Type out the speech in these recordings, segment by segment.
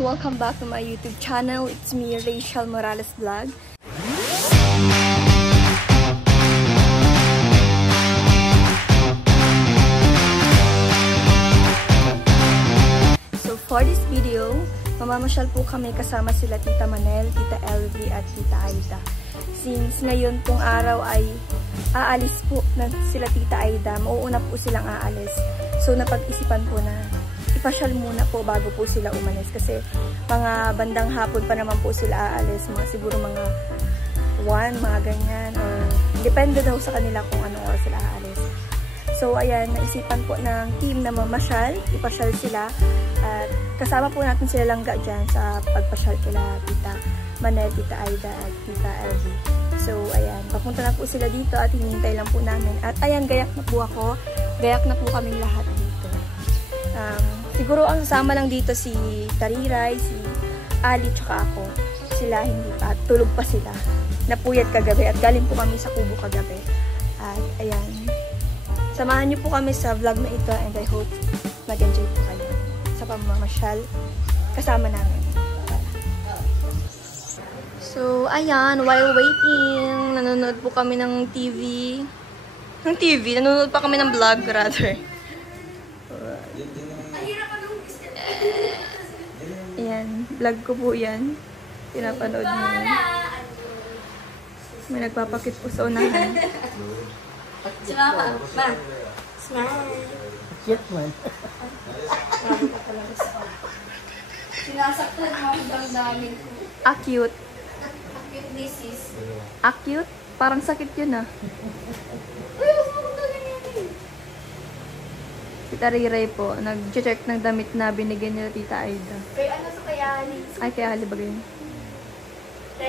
everyone! Welcome back to my YouTube channel. It's me, Rachel Morales Vlog. So for this video, mamamasyal po kami kasama sila Tita Manel, Tita Elvie at Tita Aida. Since ngayon pong araw ay aalis po na sila Tita Aida, mauuna po silang aalis. So napag-isipan po na ipasyal muna po bago po sila umalis kasi mga bandang hapon pa naman po sila aalis, mga siguro mga 1, mga ganyan, or depende daw sa kanila kung anong oras sila aalis. So ayan, naisipan po ng team na mamasyal, ipasyal sila at kasama po natin sila langga dyan sa pagpasyal kila Tita Manel, Tita Aida at Tita Elvie. So ayan, papunta na po sila dito at hinihintay lang po namin at ayan, gayak na po ako, gayak na po kaming lahat dito. Siguro ang sasama lang dito si Tariray, si Ali, tsaka ako. Sila hindi pa, tulog pa sila. Napuyat kagabi at galing po kami sa Kubo kagabi. At ayan, samahan niyo po kami sa vlog na ito and I hope mag-enjoy po kayo sa pamamasyal kasama namin. So ayan, while waiting, nanonood po kami ng TV. Nanonood pa kami ng vlog rather. Ayan, vlog ko po yan. Pinapanood niyo. May nagpapakit po sa unahan. Smile. Smile. Cute man. Sinasaktan mo ang damdamin ko. Acute. Acute disease. Acute? Parang sakit yun ah. Tita Riray po, nag-check ng damit na binigyan nila Tita Aida. Kaya ano sa kay Ali? Ay, kay Ali ba ganyan?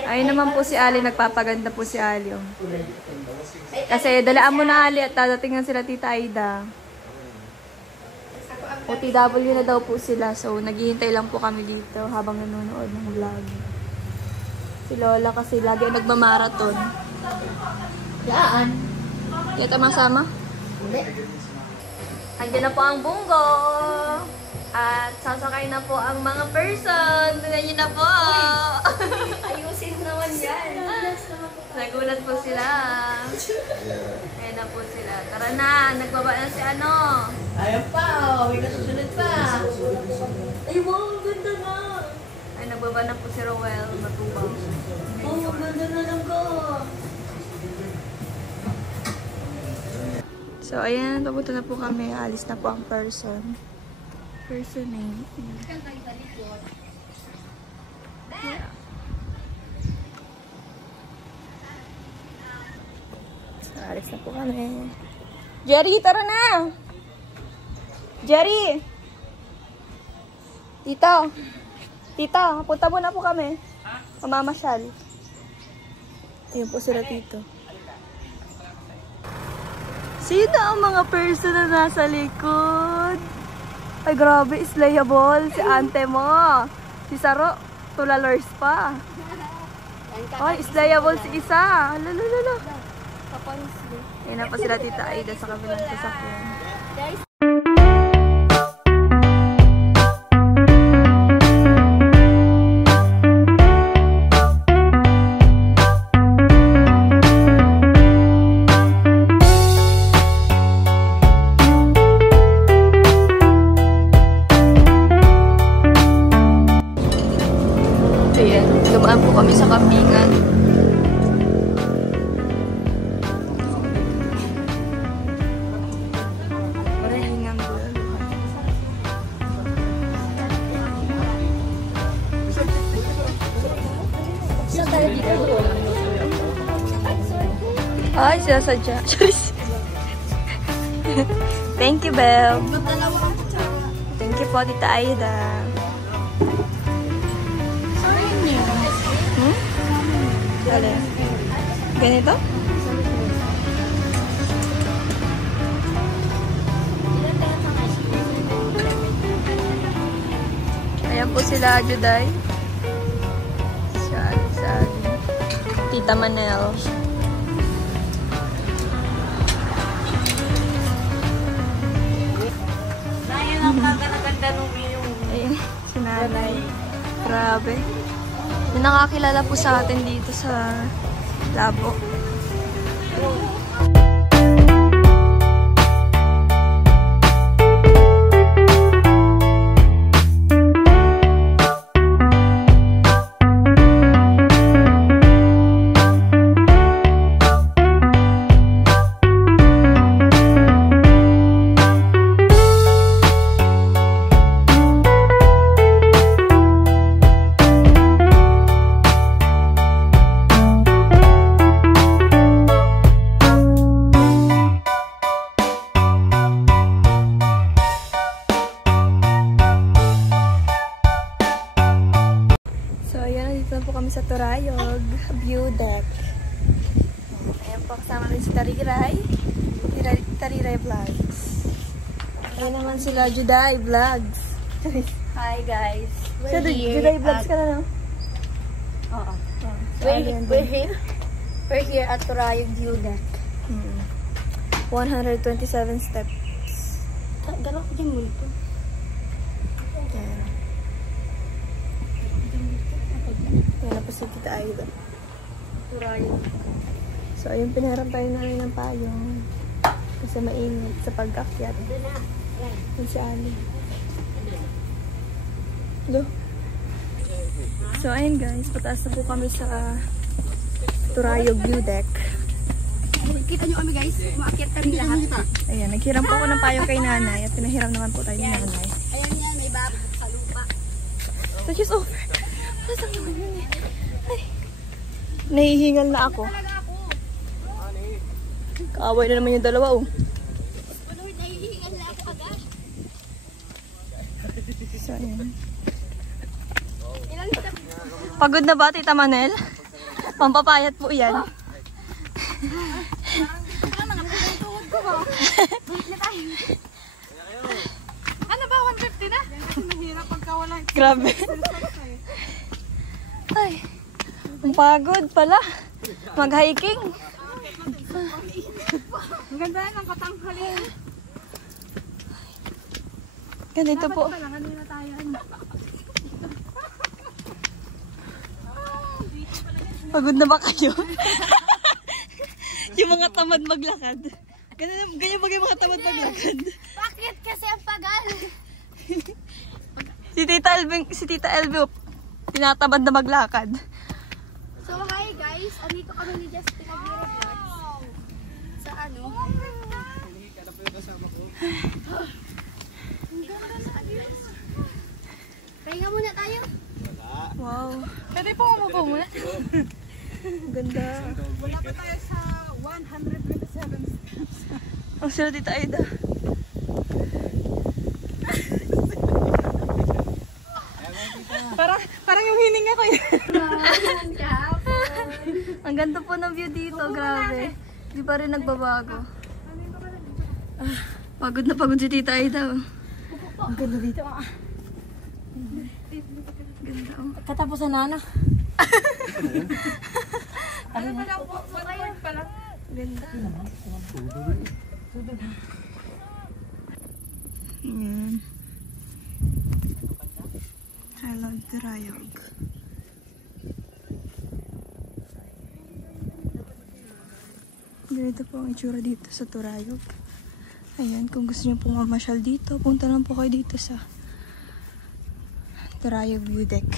Ayun naman po si Ali, nagpapaganda po si Ali. Oh. Kasi dalaan mo na Ali at dadating na sila Tita Aida. OTW na daw po sila, so naghihintay lang po kami dito habang nanonood ng vlog. Si Lola kasi lagi nagmamarathon. Yaan. Kaya tama-sama? Hindi. Andiyan na po ang bunggo. At sasakay na po ang mga person. Tingnan niyo na po. Ayusin naman yan. Nagulat po sila. Ayan na po sila. Tara na. Nagbaba na si ano. Ayaw pa. May nasusunod pa. Ay, wow. Ganda na. Ay, nagbaba na po si Rowell. Matubang. Oh, ganda na lang ko. So, ayan. Papunta na po kami. Alis na po ang person. Person name. Yeah. So, alis na po kami. Jerry, tara na! Jerry! Tito! Tito, punta mo na po kami. Mamamasyal. Ayun po sila tito. Sino ang mga person na nasa likod? Ay, grabe, slayable. Si ante mo. Si Saro, tulalors pa. Ay, slayable si isa. Lalalala. Ayan na pa sila Tita Aida sa kabilang sasakyan. Dumaan po kami sa kambingan. Maraming bulan. Ay, sinasadya. Thank you, Belle. Thank you po, Tita Aida. Alin? Ganito? Ayan po sila, Juday. Tita Manel. Ayan ang kaganda nung iyong Ayun, si nanay. Grabe. May nakakilala po sa atin dito sa labo. Sa Turayog View Deck. Ayan po, kasama rin si Tariray. Tariray Vlogs. Ayan naman sila, Juday Vlogs. Hi guys. So, Juday Vlogs ka na, no? Oo. We're here at Turayog View Deck. 127 steps. Galaw ko dyan muna ito. Ayan. Ayan na po si Tita Aida. Turayog. So, ayun, pinaharap tayo na rin ng payong. Kasi mainit sa pag-akyat. Yan si Ali. Hello? So, ayun guys, pataas na po kami sa Turayog View Deck. Kita nyo kami guys, umakyat kami lahat. Ayan, naghiram po ako ng payong kay nanay at pinahiram naman po tayo ni nanay. Ayan yan, may bab sa lupa. So, she's over. Nasaan naman yun eh? Ay. Nahihingal na ako. Kaaway na naman yung dalawa oh. Nahihingal na ako agad. So, ayan. Pagod na ba, Tita Manel? Pampapayat po yan. Ano ba, 150 na? Mahirap pagka wala. Grabe. Ay, ang pagod pala. Mag-hiking. Ang ganda ng katanghalin. Ganito po. Kanina tayo. Pagod na ba kayo? Yung mga tamad maglakad. Ganyan ba yung mga tamad maglakad? Bakit kasi ang pagal? Si Tita Elvie, tinatamad na maglakad. So hi guys, andito kami ni Justin Aguirre Vlogs. Sa ano? Pahinga muna tayo. Wow. Pwede po umupo muna. Ganda. Wala pa tayo sa 127 steps. Ang sila Tita Aida. Parang yung hininga ko yun. Ang ganda po ng view dito, grabe. Di pa rin nagbabago. Pagod na pagod si Tita Aida. Ang ganda dito. Ganda oh. Katapusan na. Ano pa lang po? 1 word pa lang. Ganda. Ayan. I love Turayog. Ganito po ang itsura dito sa Turayog. Ayan, kung gusto niyo pong mamasyal dito, punta lang po kayo dito sa Turayog View Deck.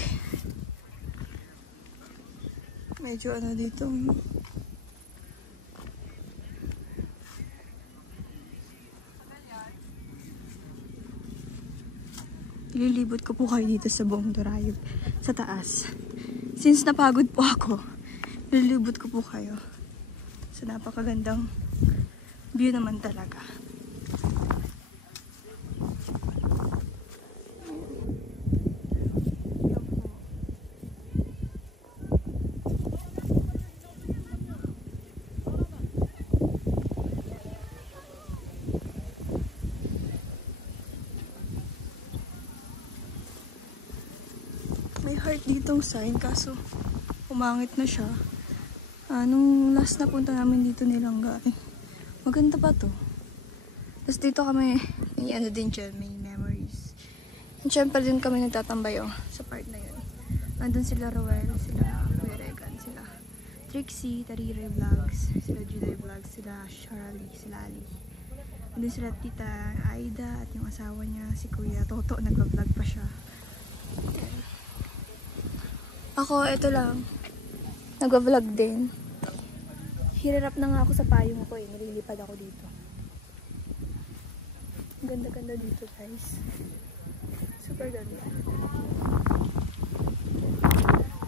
Medyo ano dito. Ililibot ko po kayo dito sa buong Turayog. Sa taas. Since napagod po ako, ililibot ko po kayo. So napakagandang view naman talaga. May heart ditong sign kaso umangit na siya. Nung last na punta namin dito nilangga maganda pa to. Tapos dito kami may ano din dyan, may memories. And syempre din kami nagtatambay sa part na yun. Andun sila Roel, sila Kuya Regan, sila Trixie, Tarire Vlogs, sila Juday Vlogs, sila Charlie, sila Ali. Andun sila Tita Aida at yung asawa niya, si Kuya Toto, nagpa-vlog pa siya. Ako, ito lang. Nagpa-vlog din. Hirarap na nga ako sa payong ko eh. Nililipad ako dito. Ang ganda-ganda dito guys. Super ganda.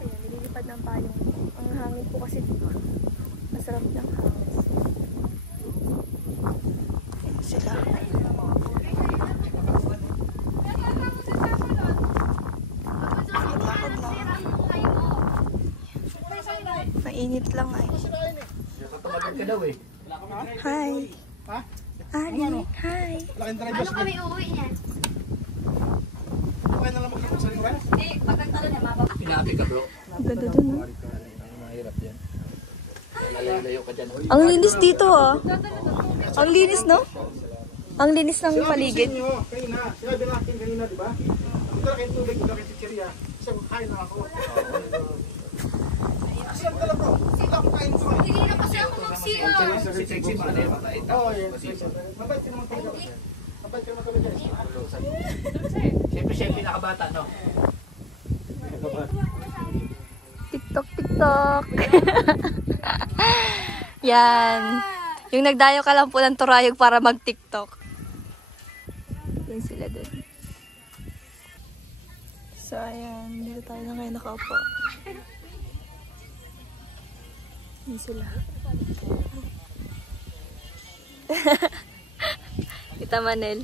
Ayan, nililipad ng payong ko. Ang hangin po kasi dito. Masarap ng hangin. Ayan sila. Mainit lang ay. Hi. Ha? Ali, hi. Ano kami uuwi niyan? Okay na lang magkakasal mo ba? Pinapi ka bro. Ang ganda dun, no? Mahirap yan. Lalayo ka dyan. Ang linis dito, ah. Ang linis, no? Ang linis ng paligid. Sinabi natin kanina, di ba? Ito lang yung tubig, ito lang yung chicheria. Kasi kain na ako. Kasi ang tala bro, ito ang kain ko. Hindi na kasi ako mag-CR. Si Sexy Mane, mabait. Oo, yes. Mabait ka naman talaga. Mabait ka naman talaga. Siyempre siya yung pinakabata, no? TikTok, TikTok. Yan. Yung nagdayo ka lang po ng Turayog para mag-TikTok. Yan sila dun. So, ayan. Dito tayo na ngayon nakaupo. Yan sila. Tita Manel.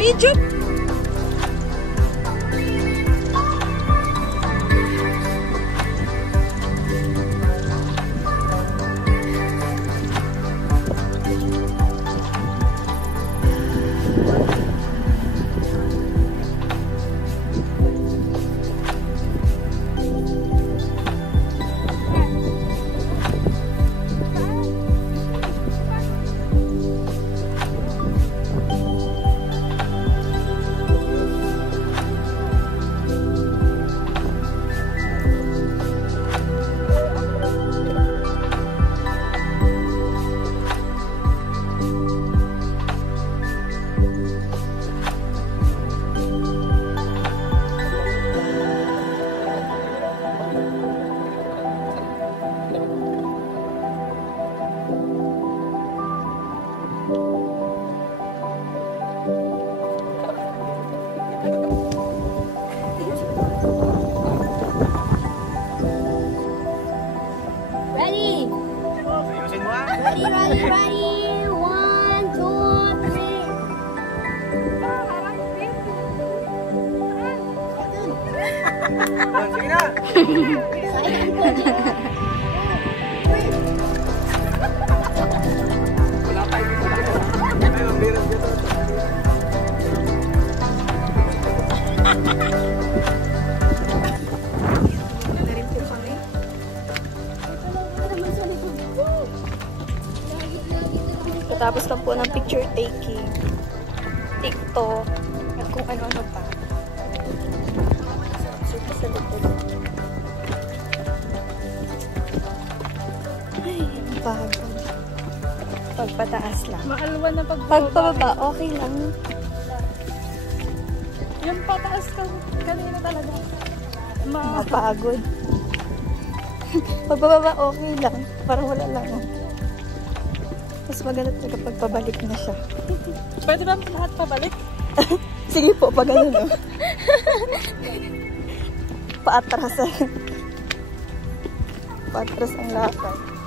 Egypt. Ready? Ready, ready, ready. 1, 2, 3. Sige na! Sayang ko dyan. Clearance dito. Na rin po kami. Katapos lang po ng picture taking, TikTok, at kung ano-ano pa. Super sa likod. Ay, ang pagod. Pagpataas lang. Maalwan na Pagpababa, okay lang. Yung pataas ka kanina talaga. Mapagod. Pagbababa, okay lang. Parang wala lang. Oh. Mas maganda talaga pagpabalik na siya. Pwede ba lahat pabalik? Sige po, pag ganun, no? Paatras. Paatras ang lakad.